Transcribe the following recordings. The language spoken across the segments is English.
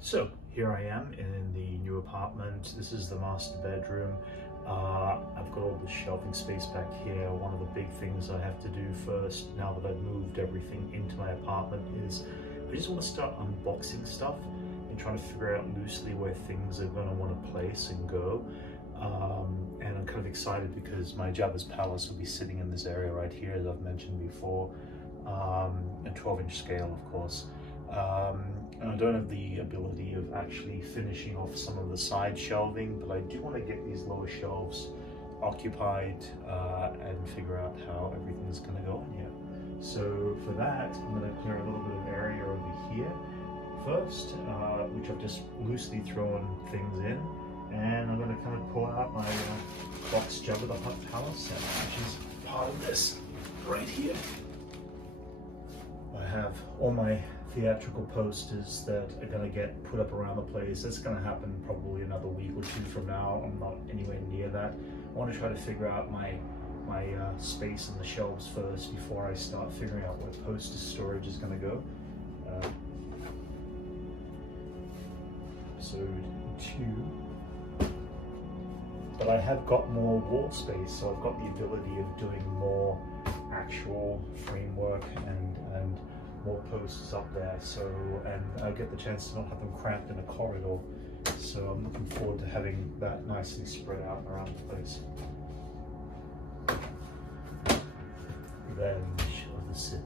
So here I am in the new apartment. This is the master bedroom. I've got all the shelving space back here. One of the big things I have to do first, now that I've moved everything into my apartment, is I just want to start unboxing stuff and trying to figure out loosely where things are going to want to place and go. And I'm kind of excited because my Jabba's palace will be sitting in this area right here, as I've mentioned before, a 12-inch scale, of course. And I don't have the ability of actually finishing off some of the side shelving, but I do want to get these lower shelves occupied and figure out how everything's going to go in here. So for that, I'm going to clear a little bit of area over here first, which I've just loosely thrown things in, and I'm going to kind of pull out my box Jabba the Hutt palace, which is part of this right here. I have all my theatrical posters that are going to get put up around the place. That's going to happen probably another week or two from now. I'm not anywhere near that. I want to try to figure out my space in the shelves first before I start figuring out where poster storage is going to go. Episode 2. But I have got more wall space, so I've got the ability of doing more actual framework and more posts up there, and I get the chance to not have them cramped in a corridor, so I'm looking forward to having that nicely spread out around the place. Revenge of the Sith.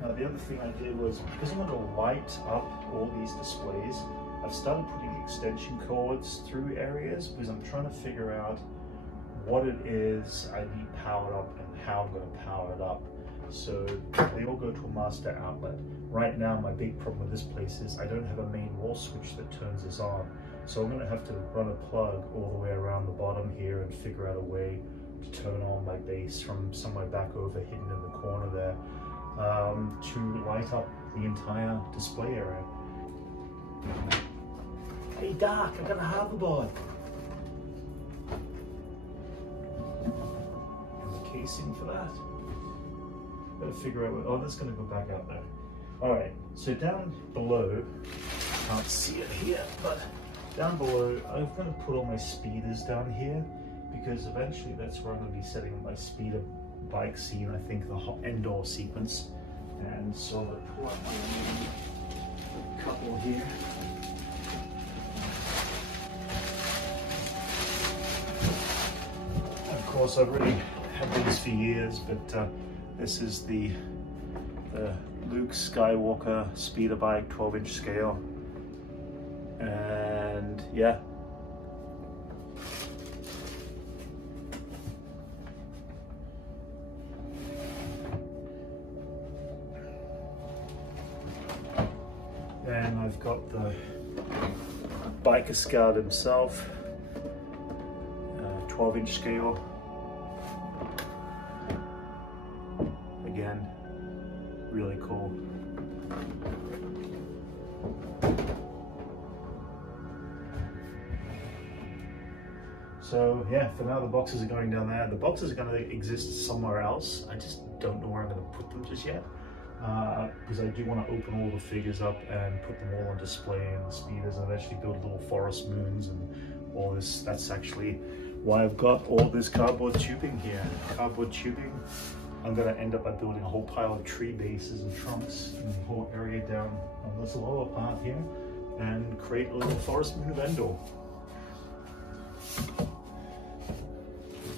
Now the other thing I did was, because I'm going to light up all these displays, I've started putting extension cords through areas because I'm trying to figure out what it is I need powered up and how I'm going to power it up. So they all go to a master outlet. Right now my big problem with this place is I don't have a main wall switch that turns this on. So I'm going to have to run a plug all the way around the bottom here and figure out a way to turn on my base from somewhere back over hidden in the corner there to light up the entire display area. Hey Doc, I got a hoverboard. And the casing for that. Gotta figure out where, oh, that's gonna go back out there. All right, so down below, can't see it here, but down below, I'm gonna put all my speeders down here because eventually that's where I'm gonna be setting up my speeder bike scene, I think the indoor sequence. And so I'm gonna pull up a couple here. Of course, I've already had these for years, but this is the Luke Skywalker speeder bike, 12-inch scale, and yeah. And I've got the biker scout himself, 12-inch scale. Again, really cool. So yeah, for now the boxes are going down there. The boxes are going to exist somewhere else. I just don't know where I'm going to put them just yet. Because I do want to open all the figures up and put them all on display and the speeders, and eventually build little forest moons and all this. That's actually why I've got all this cardboard tubing here. Cardboard tubing. I'm going to end up by building a whole pile of tree bases and trunks in the whole area down on this lower part here, and create a little forest moon of Endor.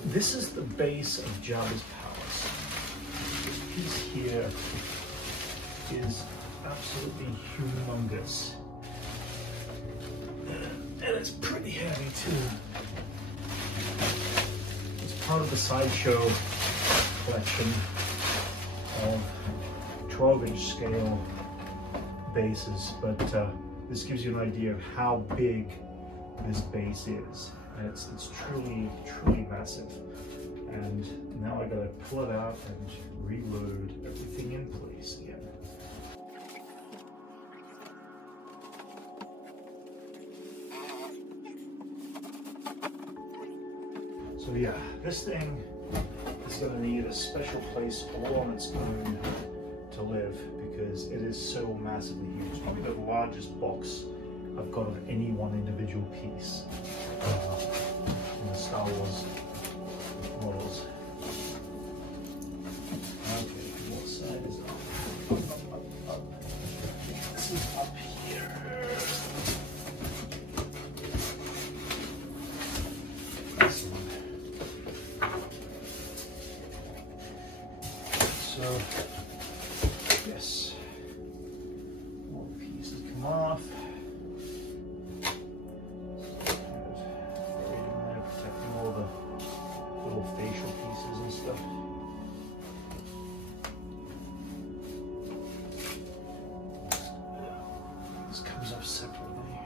This is the base of Jabba's palace. This piece here is absolutely humongous, and it's pretty heavy too. It's part of the Sideshow collection of 12-inch scale bases, but this gives you an idea of how big this base is, and it's truly massive. And now I gotta pull it out and reload everything in place again. So yeah, this thing is going to need a special place all on its own to live because it is so massively huge. It's probably the largest box I've got of any one individual piece in the Star Wars models. Okay, what side is up? This is up here. Excellent. So, yes, all the pieces come off. Protecting all the little facial pieces and stuff. This comes off separately.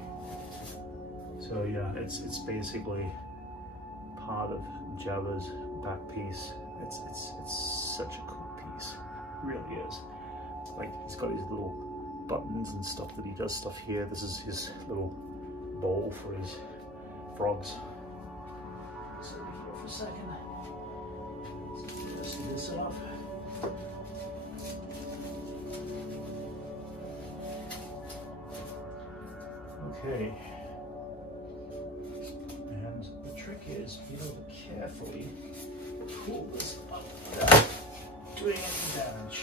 So yeah, it's basically part of Jabba's back piece. It's such a cool piece. It really is. Like, it's got his little buttons and stuff that he does stuff here. This is his little bowl for his frogs. So here for a second. Let's do this off. Okay. And the trick is be able to carefully pull this up without doing any damage.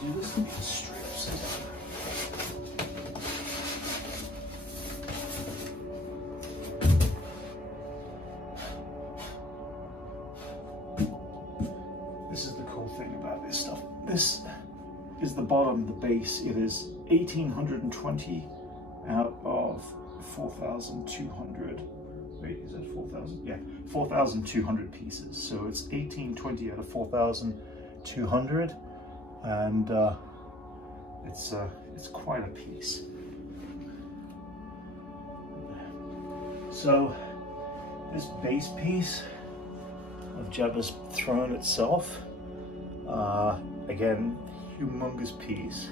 Do this and be straight upside down. This is the cool thing about this stuff. This is the bottom, the base. It is 1820 out of 4,200. Wait, is that 4,000? Yeah, 4,200 pieces. So it's 1820 out of 4,200. And it's quite a piece. So this base piece of Jabba's throne itself, again, humongous piece,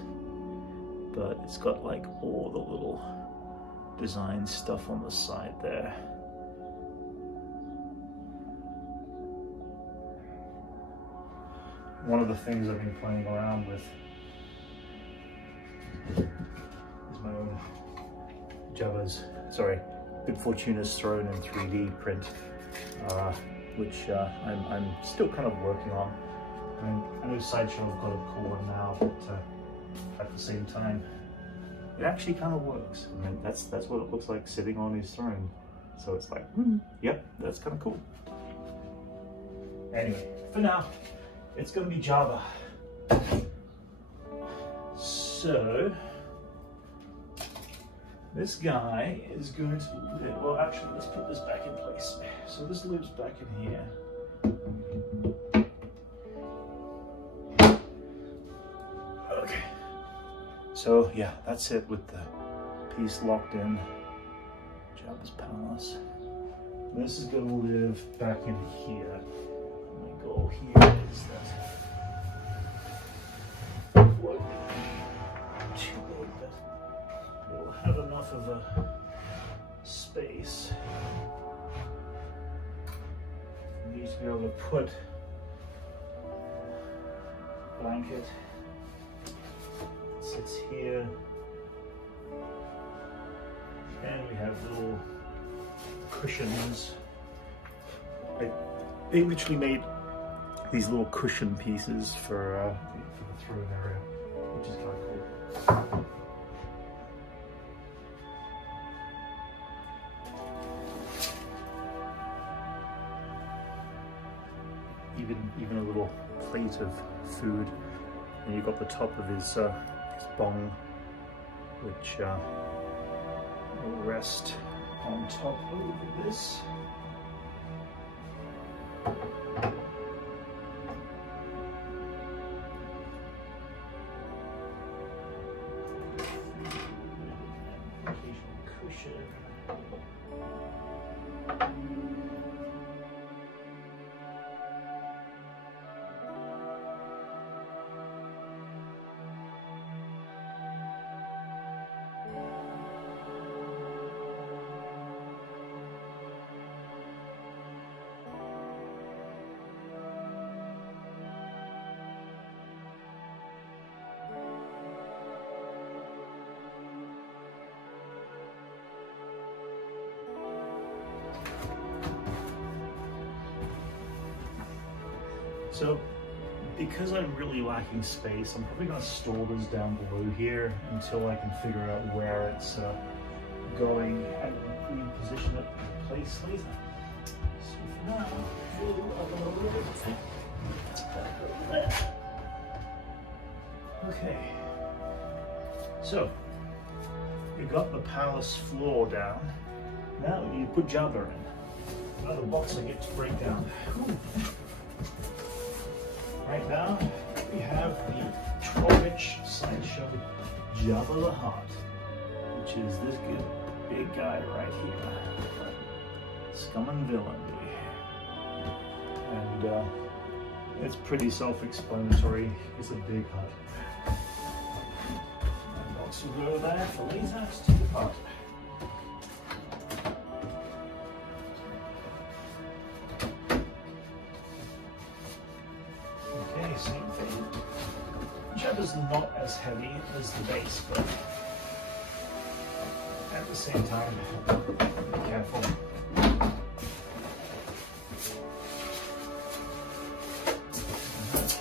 but it's got like all the little design stuff on the side there. One of the things I've been playing around with is my own Bib Fortuna's throne in 3D print, which I'm still kind of working on. I mean, I know Sideshow have got a cool one now, but at the same time, it actually kind of works. I mean, that's what it looks like sitting on his throne. So it's like, yep, that's kind of cool. Anyway, for now, it's going to be Jabba. So, this guy is going to live, well actually let's put this back in place. So this lives back in here. Okay. So yeah, that's it with the piece locked in. Jabba's palace. This is going to live back in here. My goal here is that it won't be too big, but it'll have enough of a space for me to be able to put a blanket. It sits here, and we have little cushions. They literally made these little cushion pieces for the throne area, which is kind of cool. Even a little plate of food, and you've got the top of his bong, which will rest on top of this. So, because I'm really lacking space, I'm probably going to store this down below here until I can figure out where it's going and reposition it in place later. So for now, okay. So, you got the palace floor down. Now you put Jabba in. Another box I get to break down. Right now, we have the 12-inch Sideshow Jabba the Hutt, which is this good big guy right here. Scum and villainy. And it's pretty self-explanatory. It's a big hut. That box will go there for later to depart. Okay, same thing. Jabba's not as heavy as the base, but at the same time, be careful.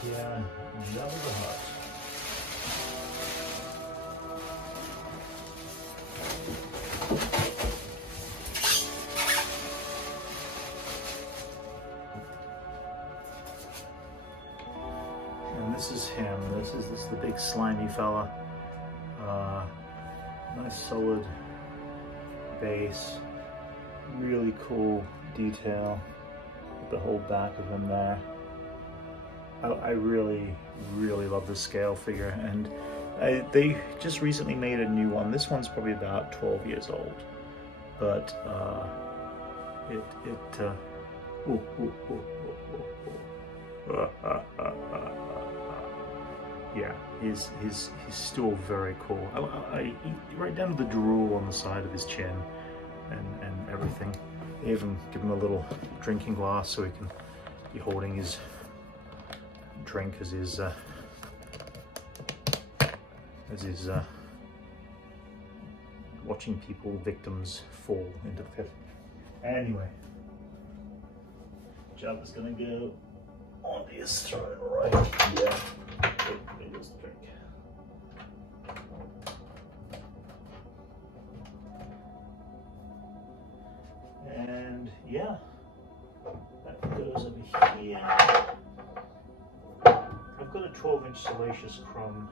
Yeah, Jabba the Hutt. And this is him. This is the big slimy fella. Nice solid base. Really cool detail with the whole back of him there. I really love the scale figure, and they just recently made a new one. This one's probably about 12 years old, but yeah, he's still very cool. Right down to the drool on the side of his chin and everything. They even give him a little drinking glass so he can be holding his drink as he's watching victims fall into the pit. Anyway, Jabba's gonna go on his throne right here. There's the drink. And yeah, that goes over here. I've got a 12-inch Salacious Crumb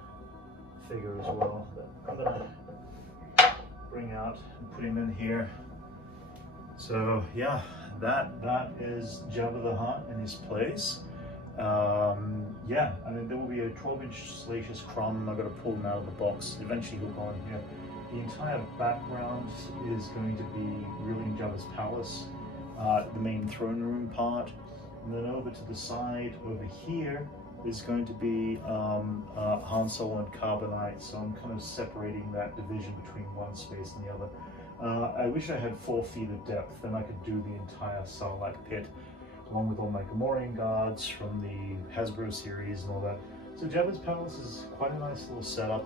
figure as well that I'm going to bring out and put him in here. So yeah, that is Jabba the Hutt in his place. Yeah, I mean, there will be a 12-inch Salacious Crumb. I've got to pull him out of the box. Eventually he'll go in here. The entire background is going to be really in Jabba's palace, the main throne room part. And then over to the side, over here, is going to be Han Solo and Carbonite, so I'm kind of separating that division between one space and the other. I wish I had 4 feet of depth, then I could do the entire Sarlacc pit, along with all my Gamorrean guards from the Hasbro series and all that. So Jabba's palace is quite a nice little setup,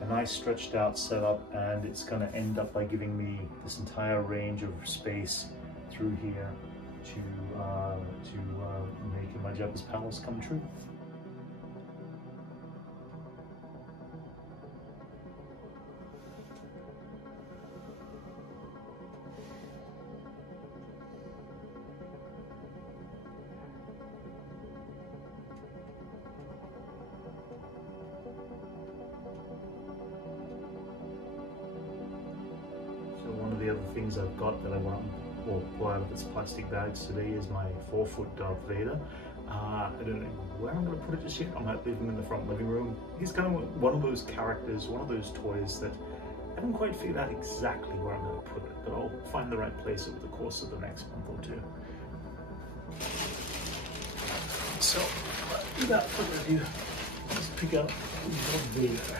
a nice stretched out setup, and it's going to end up by giving me this entire range of space through here to make my Jabba's palace come true. The other things I've got that I want to pull out of its plastic bags today is my 4-foot Darth Vader. I don't know where I'm going to put it just yet. I might leave him in the front living room. He's kind of one of those characters, one of those toys that I haven't quite figured out exactly where I'm going to put it, but I'll find the right place over the course of the next month or two. So, without further ado, let's pick up Darth Vader.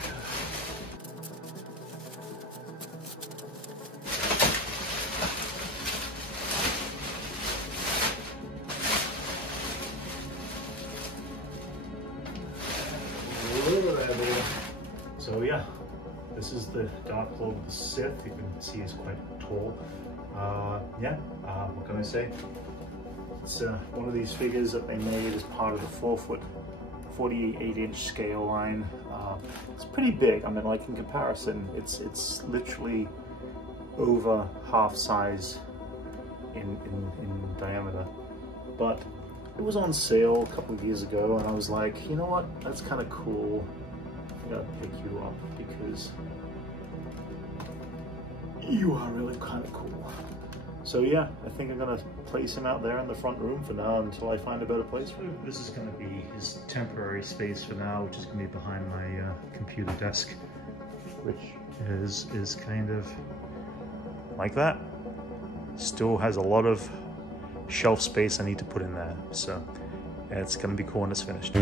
So yeah, this is the Dark Lord of the Sith. You can see he's quite tall. Yeah, what can I say? It's one of these figures that they made as part of the 4-foot, 48-inch scale line. It's pretty big. I mean, like in comparison, it's literally over half size in diameter. But it was on sale a couple of years ago, and I was like, you know what? That's kind of cool. I'm gonna pick you up because you are really kind of cool. So yeah, I think I'm gonna place him out there in the front room for now until I find a better place for him. This is gonna be his temporary space for now, which is gonna be behind my computer desk, which is kind of like that. Still has a lot of shelf space I need to put in there, so it's gonna be cool when it's finished.